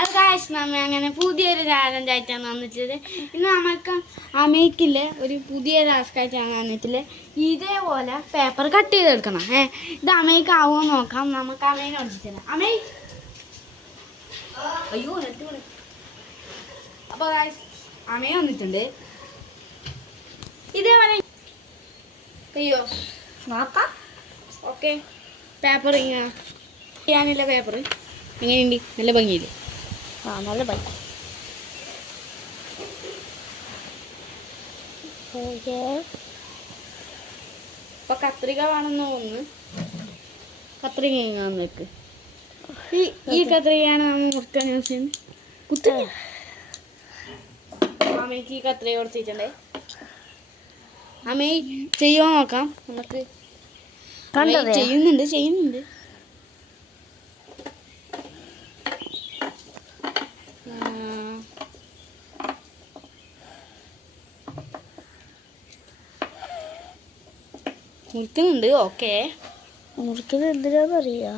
അത് ഗായ്സ് നമ്മ അങ്ങനെ പുതിയൊരു ചാലഞ്ചായിട്ടാണ് വന്നിട്ടുള്ളത്. ഇന്ന് നമുക്ക് അമേക്കില്ലേ ഒരു പുതിയ ടാസ്കായിട്ടാണ് വന്നിട്ടുള്ളത്. ഇതേപോലെ പേപ്പർ കട്ട് ചെയ്തെടുക്കണം. ഇത് അമേക്ക് ആവുമോ നോക്കാം. നമുക്ക് അമേനെ ഒഴിച്ചിട്ടില്ല. അമേ അയ്യോ നെറ്റ് വിളി. അപ്പോൾ ഗായ്സ് അമേ വന്നിട്ടുണ്ട്. ഇതേപോലെ അയ്യോ നോക്കാം. ഓക്കെ പേപ്പർ ഇങ്ങനെ ചെയ്യാനുള്ള പേപ്പർ എങ്ങനെയുണ്ട്? നല്ല ഭംഗിയില്ലേ? നല്ല ഭംഗി. ഇപ്പൊ കത്രിക വേണമെന്ന് തോന്നുന്നു. കത്രിക വെക്ക്. ഈ കത്രികയാണ് നമ്മൾ മുറിക്കാൻ യൂസ് ചെയ്യുന്നത്. കുത്തി അമ്മയ്ക്ക് ഈ കത്രിക കൊടുത്തിട്ടുണ്ടേ. അമ്മ ചെയ്യുമോ നോക്കാം നമുക്ക്. ചെയ്യുന്നുണ്ട്. മുറിക്കുന്നുണ്ട്. ഓക്കെ മുറിക്കുന്നത് എന്തിനാന്നറിയാ?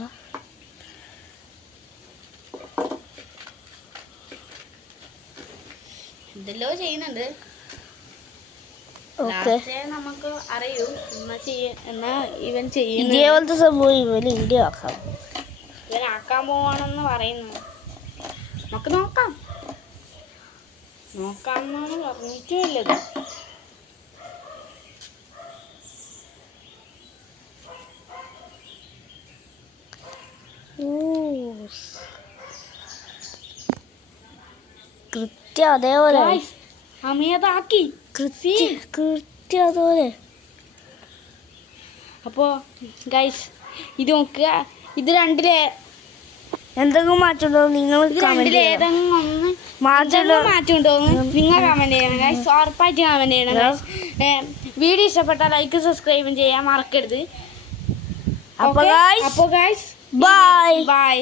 എന്തെല്ലോ ചെയ്യുന്നുണ്ട്. നമുക്ക് അറിയൂ എന്നാ ഇവൻ ചെയ്യുന്ന ഇതേപോലത്തെ സംഭവം ഇവന് വീഡിയോ ആക്കാം. ഇവനാക്കാൻ പോവാണെന്ന് പറയുന്നു. നമുക്ക് നോക്കാമെന്നാണ് പറഞ്ഞിട്ടുള്ളത്. കൃത്യം അതേപോലെ അമിയതാക്കി കൃത്യം അതുപോലെ. അപ്പോൾ ഗൈസ് ഇത് നോക്കുക. ഇത് രണ്ടിലെ എന്തെങ്കിലും മാറ്റമുണ്ടോ നിങ്ങൾ ഏതെങ്കിലും ഒന്ന് മാറ്റമുണ്ടോ നിങ്ങൾ കമന്റ് ചെയ്യണം ഗൈസ്. ഉറപ്പായിട്ട് കമന്റ് ചെയ്യണം ഗൈസ്. വീഡിയോ ഇഷ്ടപ്പെട്ടാൽ ലൈക്ക് സബ്സ്ക്രൈബും ചെയ്യാൻ മറക്കരുത്. അപ്പോൾ ഗൈസ് ബൈ.